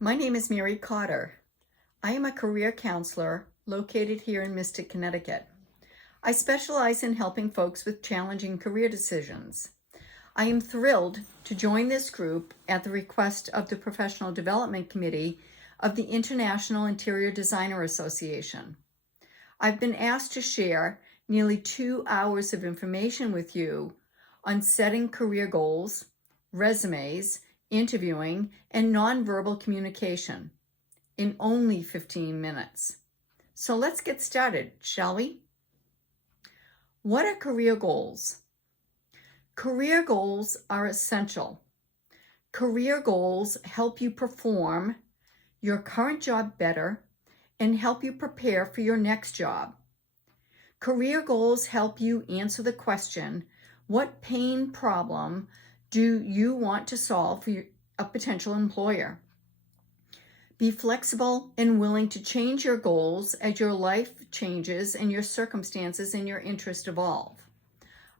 My name is Mary Cotter. I am a career counselor located here in Mystic, Connecticut. I specialize in helping folks with challenging career decisions. I am thrilled to join this group at the request of the Professional Development Committee of the International Interior Designer Association. I've been asked to share nearly 2 hours of information with you on setting career goals, resumes, interviewing, and nonverbal communication in only 15 minutes. So let's get started, shall we? What are career goals? Career goals are essential. Career goals help you perform your current job better and help you prepare for your next job. Career goals help you answer the question, what pain problem do you want to solve for a potential employer? Be flexible and willing to change your goals as your life changes and your circumstances and your interests evolve.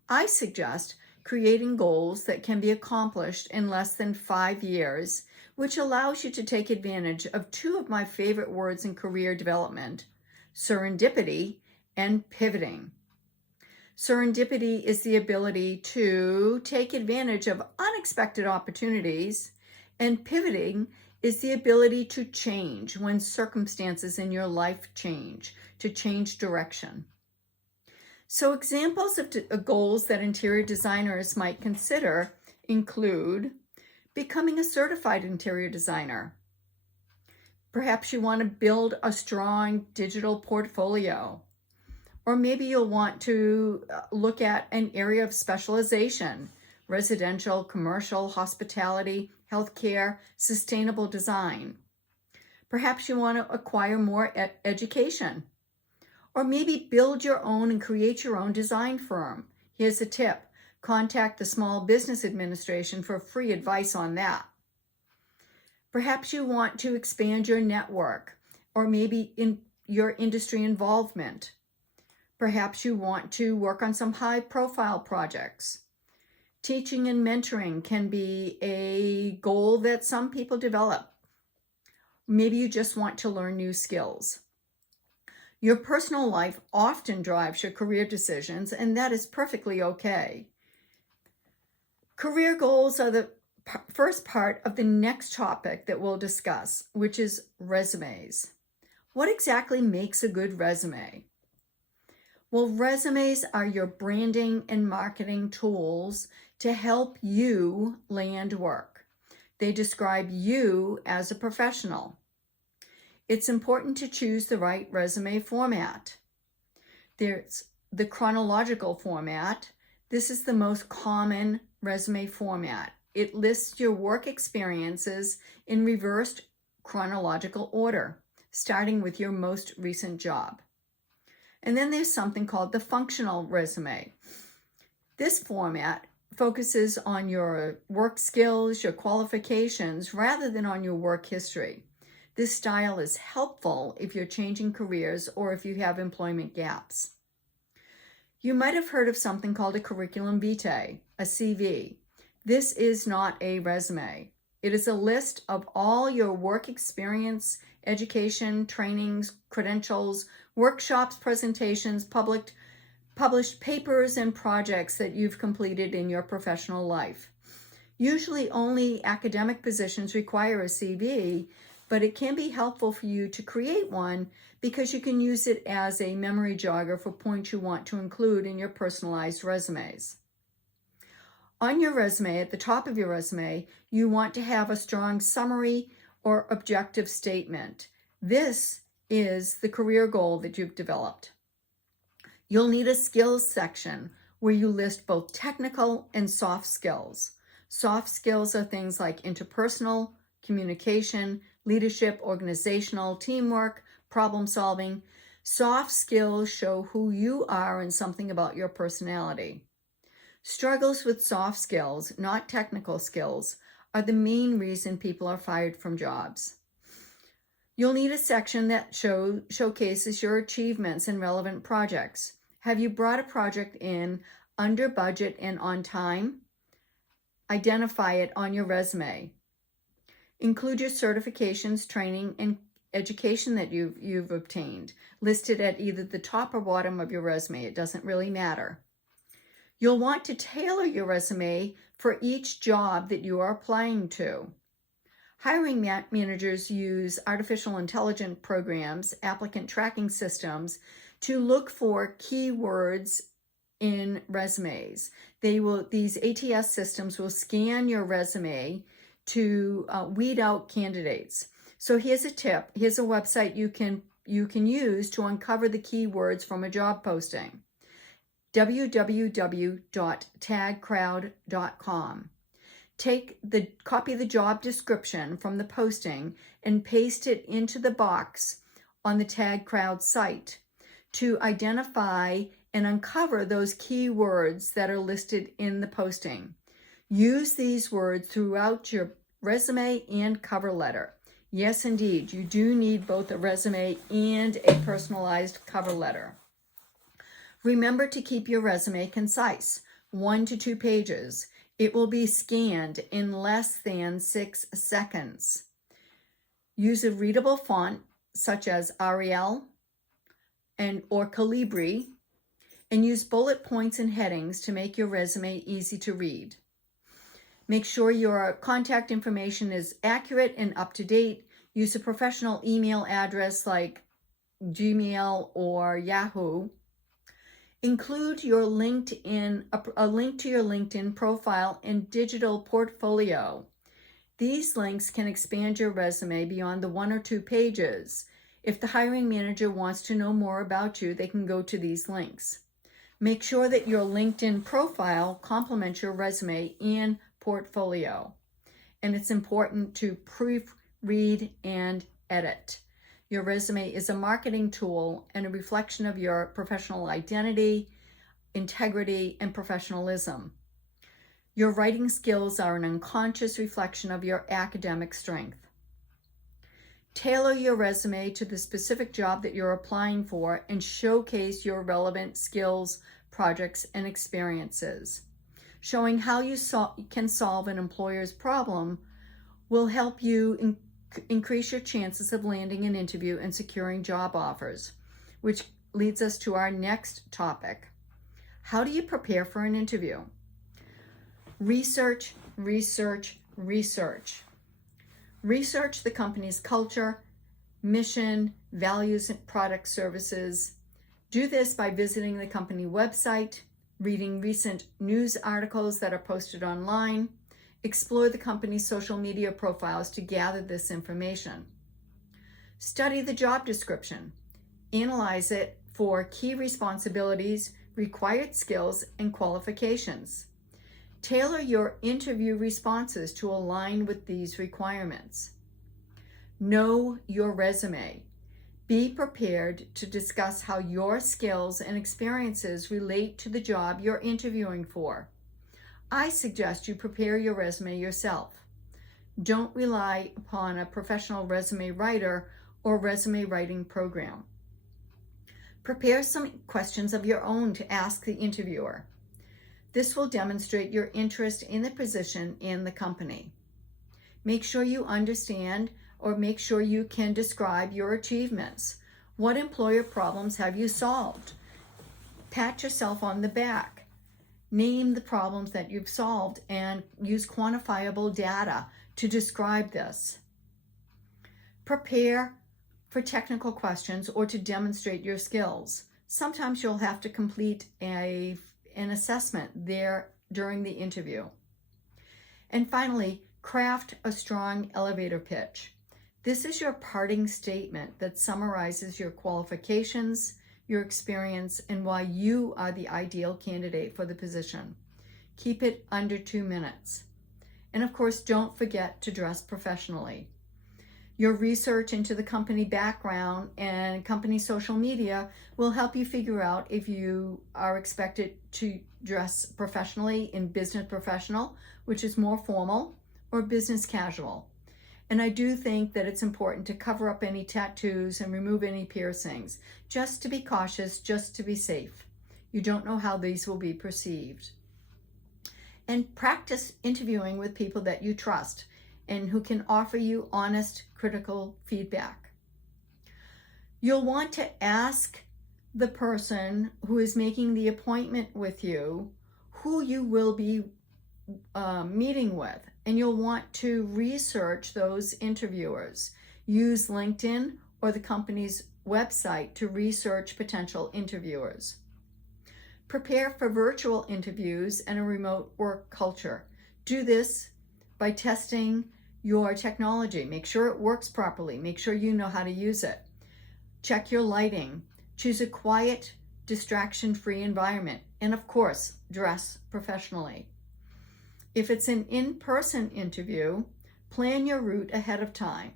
I suggest creating goals that can be accomplished in less than 5 years, which allows you to take advantage of two of my favorite words in career development, serendipity and pivoting. Serendipity is the ability to take advantage of unexpected opportunities, and pivoting is the ability to change when circumstances in your life change, to change direction. So examples of goals that interior designers might consider include becoming a certified interior designer. Perhaps you want to build a strong digital portfolio. Or maybe you'll want to look at an area of specialization, residential, commercial, hospitality, healthcare, sustainable design. Perhaps you want to acquire more education. Or maybe build your own and create your own design firm. Here's a tip. Contact the Small Business Administration for free advice on that. Perhaps you want to expand your network or maybe in your industry involvement. Perhaps you want to work on some high-profile projects. Teaching and mentoring can be a goal that some people develop. Maybe you just want to learn new skills. Your personal life often drives your career decisions, and that is perfectly okay. Career goals are the first part of the next topic that we'll discuss, which is resumes. What exactly makes a good resume? Well, resumes are your branding and marketing tools to help you land work. They describe you as a professional. It's important to choose the right resume format. There's the chronological format. This is the most common resume format. It lists your work experiences in reversed chronological order, starting with your most recent job. And then there's something called the functional resume. This format focuses on your work skills, your qualifications, rather than on your work history. This style is helpful if you're changing careers or if you have employment gaps. You might have heard of something called a curriculum vitae, a CV. This is not a resume. It is a list of all your work experience, education, trainings, credentials, workshops, presentations, published papers, and projects that you've completed in your professional life. Usually only academic positions require a CV, but it can be helpful for you to create one because you can use it as a memory jogger for points you want to include in your personalized resumes. On your resume, at the top of your resume, you want to have a strong summary or objective statement. This is the career goal that you've developed. You'll need a skills section where you list both technical and soft skills. Soft skills are things like interpersonal, communication, leadership, organizational, teamwork, problem solving. Soft skills show who you are and something about your personality. Struggles with soft skills, not technical skills, are the main reason people are fired from jobs. You'll need a section that showcases your achievements and relevant projects. Have you brought a project in under budget and on time? Identify it on your resume. Include your certifications, training, and education that you've obtained, listed at either the top or bottom of your resume. It doesn't really matter. You'll want to tailor your resume for each job that you are applying to. Hiring managers use artificial intelligence programs, applicant tracking systems, to look for keywords in resumes. These ATS systems will scan your resume to weed out candidates. So here's a tip. Here's a website you can use to uncover the keywords from a job posting. www.tagcrowd.com. Copy the job description from the posting and paste it into the box on the Tag Crowd site to identify and uncover those keywords that are listed in the posting. Use these words throughout your resume and cover letter. Yes, indeed, you do need both a resume and a personalized cover letter. Remember to keep your resume concise, 1 to 2 pages. It will be scanned in less than 6 seconds. Use a readable font such as Arial or Calibri, and use bullet points and headings to make your resume easy to read. Make sure your contact information is accurate and up to date. Use a professional email address like Gmail or Yahoo. Include your LinkedIn, a link to your LinkedIn profile and digital portfolio. These links can expand your resume beyond the 1 or 2 pages. If the hiring manager wants to know more about you, they can go to these links. Make sure that your LinkedIn profile complements your resume and portfolio. And it's important to proofread and edit. Your resume is a marketing tool and a reflection of your professional identity, integrity, and professionalism. Your writing skills are an unconscious reflection of your academic strength. Tailor your resume to the specific job that you're applying for and showcase your relevant skills, projects, and experiences. Showing how you can solve an employer's problem will help you increase your chances of landing an interview and securing job offers, which leads us to our next topic. How do you prepare for an interview? Research, research, research. Research the company's culture, mission, values, product, services. Do this by visiting the company website, reading recent news articles that are posted online. Explore the company's social media profiles to gather this information. Study the job description. Analyze it for key responsibilities, required skills, and qualifications. Tailor your interview responses to align with these requirements. Know your resume. Be prepared to discuss how your skills and experiences relate to the job you're interviewing for. I suggest you prepare your resume yourself. Don't rely upon a professional resume writer or resume writing program. Prepare some questions of your own to ask the interviewer. This will demonstrate your interest in the position and the company. Make sure you understand or make sure you can describe your achievements. What employer problems have you solved? Pat yourself on the back. Name the problems that you've solved and use quantifiable data to describe this. Prepare for technical questions or to demonstrate your skills. Sometimes you'll have to complete an assessment there during the interview. And finally, craft a strong elevator pitch. This is your parting statement that summarizes your qualifications, your experience, and why you are the ideal candidate for the position. Keep it under 2 minutes. And of course, don't forget to dress professionally. Your research into the company background and company social media will help you figure out if you are expected to dress professionally in business professional, which is more formal, or business casual. And I do think that it's important to cover up any tattoos and remove any piercings, just to be cautious, just to be safe. You don't know how these will be perceived. And practice interviewing with people that you trust. and who can offer you honest, critical feedback. You'll want to ask the person who is making the appointment with you who you will be meeting with, and you'll want to research those interviewers. Use LinkedIn or the company's website to research potential interviewers. Prepare for virtual interviews and a remote work culture. Do this by testing your technology. Make sure it works properly. Make sure you know how to use it. Check your lighting. Choose a quiet, distraction-free environment. And of course, dress professionally. If it's an in-person interview, plan your route ahead of time.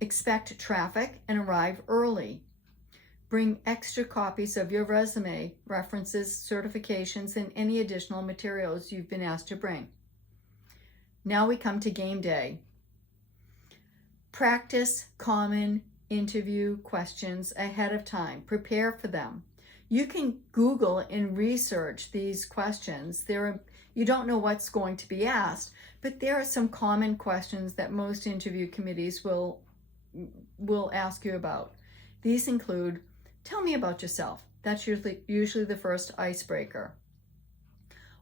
Expect traffic and arrive early. Bring extra copies of your resume, references, certifications, and any additional materials you've been asked to bring. Now we come to game day. Practice common interview questions ahead of time. Prepare for them. You can Google and research these questions. You don't know what's going to be asked, but there are some common questions that most interview committees will ask you about. These include, tell me about yourself. That's usually the first icebreaker.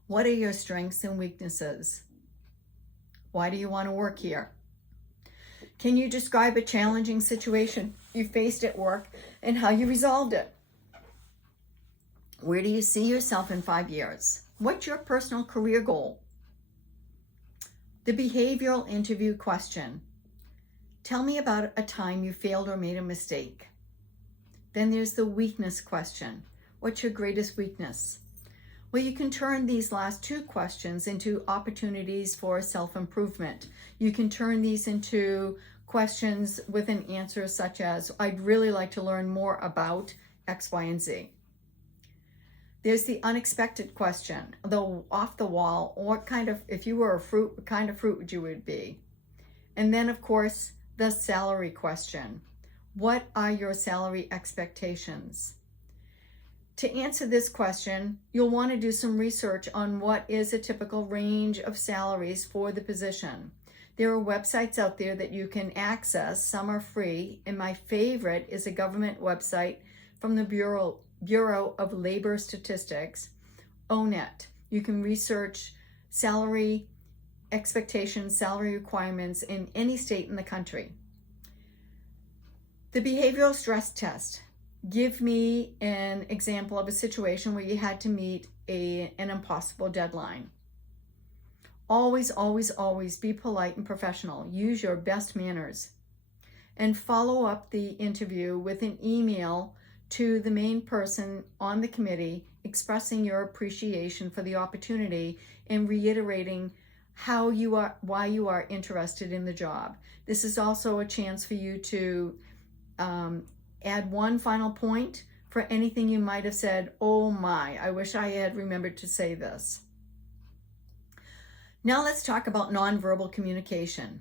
What are your strengths and weaknesses? Why do you want to work here? Can you describe a challenging situation you faced at work and how you resolved it? Where do you see yourself in 5 years? What's your personal career goal? The behavioral interview question. Tell me about a time you failed or made a mistake. Then there's the weakness question. What's your greatest weakness? Well, you can turn these last two questions into opportunities for self-improvement. You can turn these into questions with an answer such as, I'd really like to learn more about X, Y, and Z. There's the unexpected question, the off the wall, what kind of, if you were a fruit, what kind of fruit would you be? And then, of course, the salary question. What are your salary expectations? To answer this question, you'll want to do some research on what is a typical range of salaries for the position. There are websites out there that you can access. Some are free, and my favorite is a government website from the Bureau of Labor Statistics, ONET. You can research salary expectations, salary requirements in any state in the country. The behavioral stress test. Give me an example of a situation where you had to meet an impossible deadline. Always, always, always be polite and professional. Use your best manners. And follow up the interview with an email to the main person on the committee, expressing your appreciation for the opportunity and reiterating why you are interested in the job. This is also a chance for you to add one final point for anything you might have said, oh my, I wish I had remembered to say this. Now let's talk about nonverbal communication.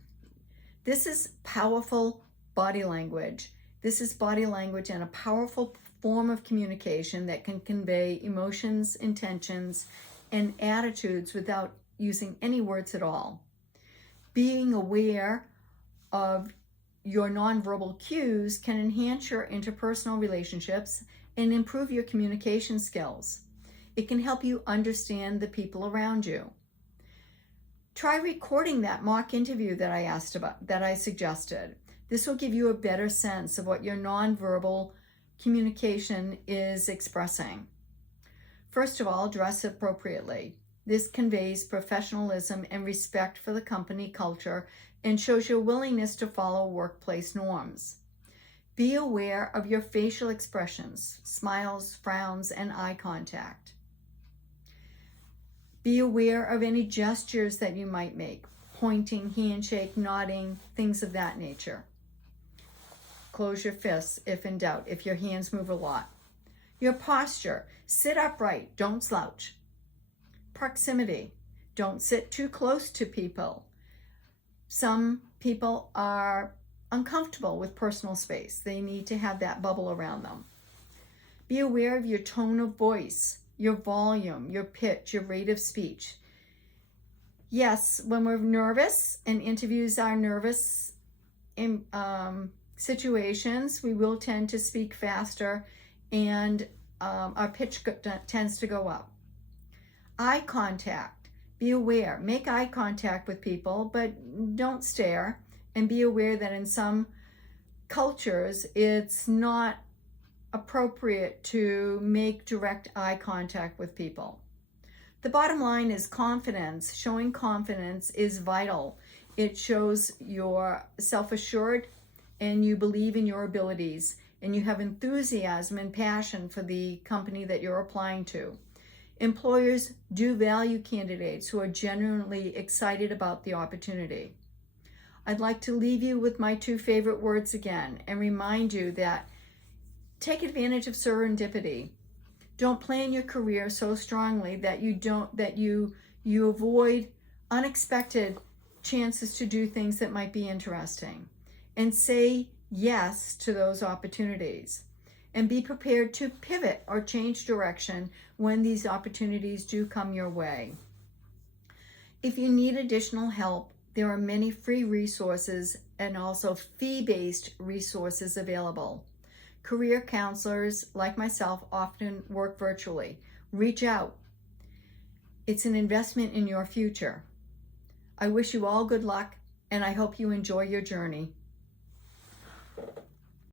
This is powerful body language. This is body language and a powerful form of communication that can convey emotions, intentions, and attitudes without using any words at all. Being aware of your nonverbal cues can enhance your interpersonal relationships and improve your communication skills. It can help you understand the people around you. Try recording that mock interview that I suggested. This will give you a better sense of what your nonverbal communication is expressing. First of all, dress appropriately. This conveys professionalism and respect for the company culture and shows your willingness to follow workplace norms. Be aware of your facial expressions, smiles, frowns, and eye contact. Be aware of any gestures that you might make, pointing, handshake, nodding, things of that nature. Close your fists if in doubt, if your hands move a lot. Your posture, sit upright, don't slouch. Proximity, don't sit too close to people. Some people are uncomfortable with personal space. They need to have that bubble around them. Be aware of your tone of voice, your volume, your pitch, your rate of speech. Yes, when we're nervous and interviews are nervous in situations, we will tend to speak faster and our pitch tends to go up. Eye contact. Be aware. Make eye contact with people, but don't stare. And be aware that in some cultures, it's not appropriate to make direct eye contact with people. The bottom line is confidence. Showing confidence is vital. It shows you're self-assured and you believe in your abilities and you have enthusiasm and passion for the company that you're applying to. Employers do value candidates who are genuinely excited about the opportunity. I'd like to leave you with my two favorite words again and remind you that take advantage of serendipity. Don't plan your career so strongly that you avoid unexpected chances to do things that might be interesting. And say yes to those opportunities. And be prepared to pivot or change direction when these opportunities do come your way. If you need additional help, there are many free resources and also fee-based resources available. Career counselors like myself often work virtually. Reach out. It's an investment in your future. I wish you all good luck, and I hope you enjoy your journey.